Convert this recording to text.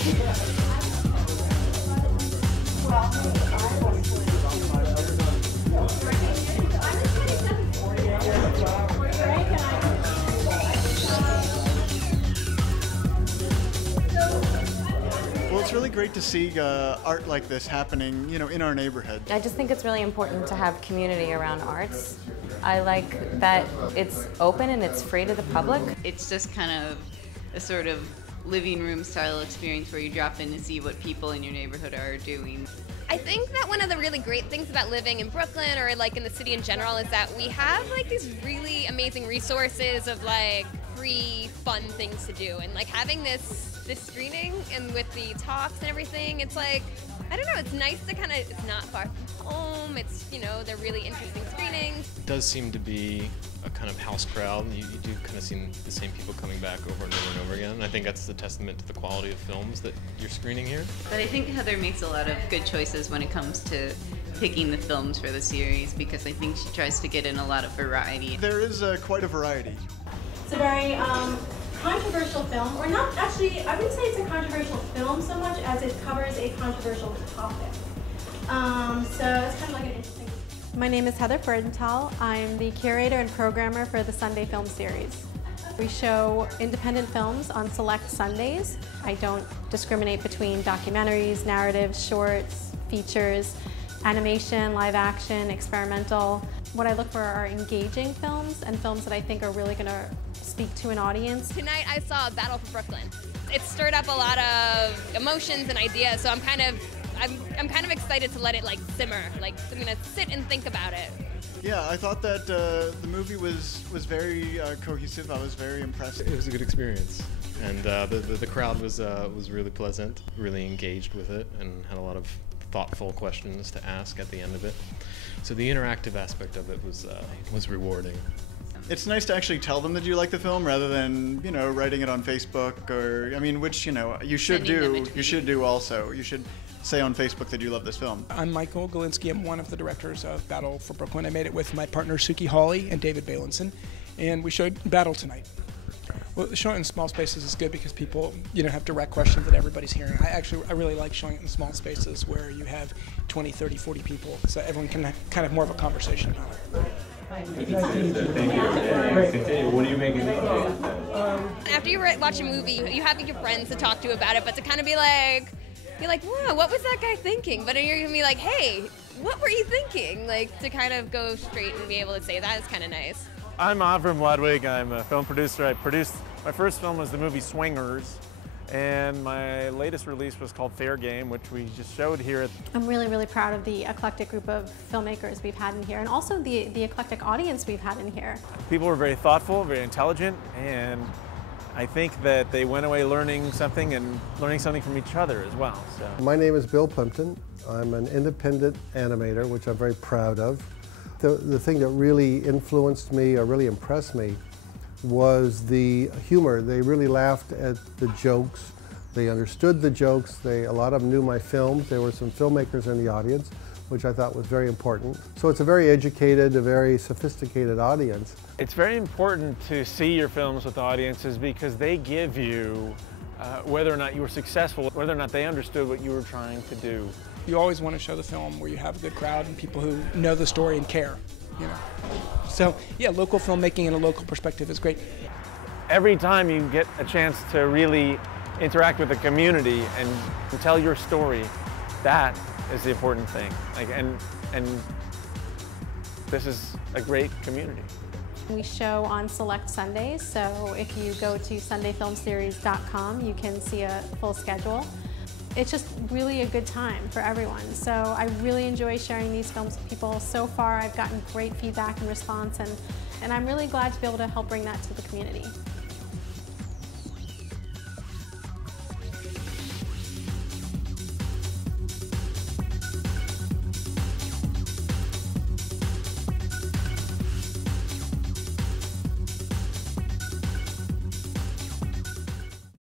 Well, it's really great to see art like this happening, in our neighborhood. I just think it's really important to have community around arts. I like that it's open and it's free to the public. It's just kind of a sort of living room style experience where you drop in to see what people in your neighborhood are doing. I think that one of the really great things about living in Brooklyn or like in the city in general is that we have like these really amazing resources of like free fun things to do, and like having this screening and with the talks and everything, it's like, I don't know, it's nice to kind of, it's not far from home, it's, they're really interesting screenings. It does seem to be a kind of house crowd. You do kind of see the same people coming back over and over and over again. And I think that's the testament to the quality of films that you're screening here. But I think Heather makes a lot of good choices when it comes to picking the films for the series, because I think she tries to get in a lot of variety. There is quite a variety. It's a very controversial film, or not actually, I wouldn't say it's a controversial film so much as it covers a controversial topic. So it's kind of like an interesting. My name is Heather Freudenthal. I'm the curator and programmer for the Sunday Film Series. We show independent films on select Sundays. I don't discriminate between documentaries, narratives, shorts, features, animation, live action, experimental. What I look for are engaging films and films that I think are really going to speak to an audience. Tonight I saw Battle for Brooklyn. It stirred up a lot of emotions and ideas, so I'm kind of excited to let it like simmer. Like, I'm gonna sit and think about it. Yeah, I thought that the movie was very cohesive. I was very impressed. It was a good experience, and the crowd was really pleasant, really engaged with it, and had a lot of thoughtful questions to ask at the end of it. So the interactive aspect of it was rewarding. It's nice to actually tell them that you like the film rather than, writing it on Facebook or, which, you should do. You should do also. You should say on Facebook that you love this film. I'm Michael Galinsky. I'm one of the directors of Battle for Brooklyn. I made it with my partner Suki Hawley and David Bailenson, and we showed Battle tonight. Well, showing it in small spaces is good because people, have direct questions that everybody's hearing. I really like showing it in small spaces where you have 20, 30, 40 people, so everyone can have kind of more of a conversation about it. Thank you. What do you make of it? After you watch a movie, you have your friends to talk to about it, but to kind of be like, you're like, whoa, what was that guy thinking? But then you're gonna be like, hey, what were you thinking? Like, to kind of go straight and be able to say that is kind of nice. I'm Avram Ludwig. I'm a film producer. My first film was the movie Swingers, and my latest release was called Fair Game, which we just showed here. I'm really, really proud of the eclectic group of filmmakers we've had in here, and also the eclectic audience we've had in here. People were very thoughtful, very intelligent, and I think that they went away learning something from each other as well. So. My name is Bill Plimpton. I'm an independent animator, which I'm very proud of. The thing that really influenced me or really impressed me was the humor. They really laughed at the jokes. They understood the jokes. A lot of them knew my films. There were some filmmakers in the audience, which I thought was very important. So it's a very educated, a very sophisticated audience. It's very important to see your films with audiences because they give you whether or not you were successful, whether or not they understood what you were trying to do. You always want to show the film where you have a good crowd and people who know the story and care, So, yeah, local filmmaking in a local perspective is great. Every time you get a chance to really interact with the community and tell your story, that is the important thing. And this is a great community. We show on select Sundays, so if you go to sundayfilmseries.com, you can see a full schedule. It's just really a good time for everyone. So I really enjoy sharing these films with people. So far, I've gotten great feedback and response, and I'm really glad to be able to help bring that to the community.